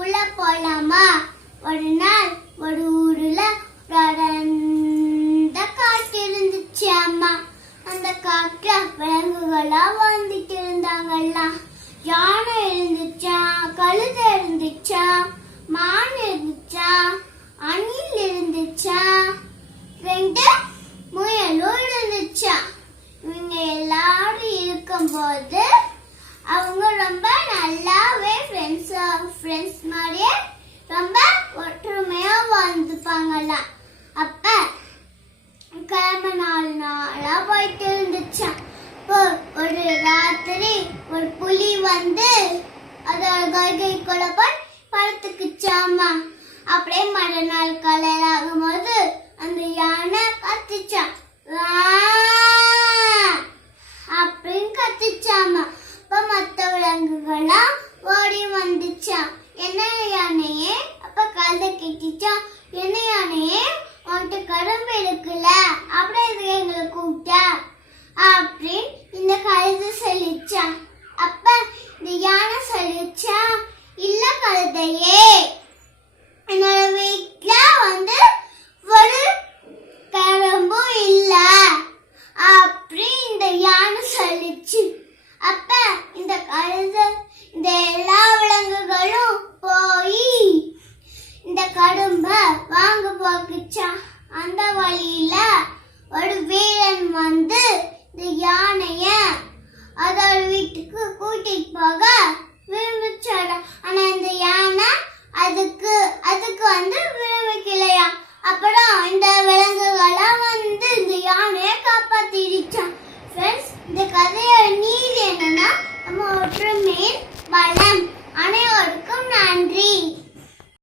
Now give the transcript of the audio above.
கதைக்குள்ள போலாமா? ஒரு நாள் ஒரு ஊருல ஒரு காற்று காட்டு இருந்துச்சு அம்மா. அந்த காட்டுல விலங்குகளா வந்துட்டு இருந்தாங்கல்லாம் யானை இருந்துச்சா? கழுத இருந்துச்சா? மான் இருந்துச்சா? அணில் இருந்துச்சா? ரெண்டு முயலும் இருந்துச்சா? இவங்க எல்லாரும் இருக்கும்போது அவங்க ரொம்ப நல்லாவே ஃப்ரெண்ட்ஸ் ஃப்ரெண்ட்ஸ் மாதிரியே ரொம்ப ஒற்றுமையா வாழ்ந்துப்பாங்களாம் அப்ப கிழமை நாலு நாளா போயிட்டு இருந்துச்சாம் இப்போ ஒரு ராத்திரி ஒரு புலி வந்து அதோட கைகைக்குள்ள போய் படுத்துக்குச்சாமா. அப்படியே மறுநாள் காலையில் விலங்குகள்லாம் ஓடி வந்துச்சா? என்ன யானையே? அப்ப கழுத கெட்டிச்சா? என்ன யானையே? உன்கிட்ட கரும்பு இருக்குல்ல அப்புறம் இது இந்த கதையோட நீதி என்னன்னா நம்ம ஒற்றுமையின் அனைவருக்கும் நன்றி.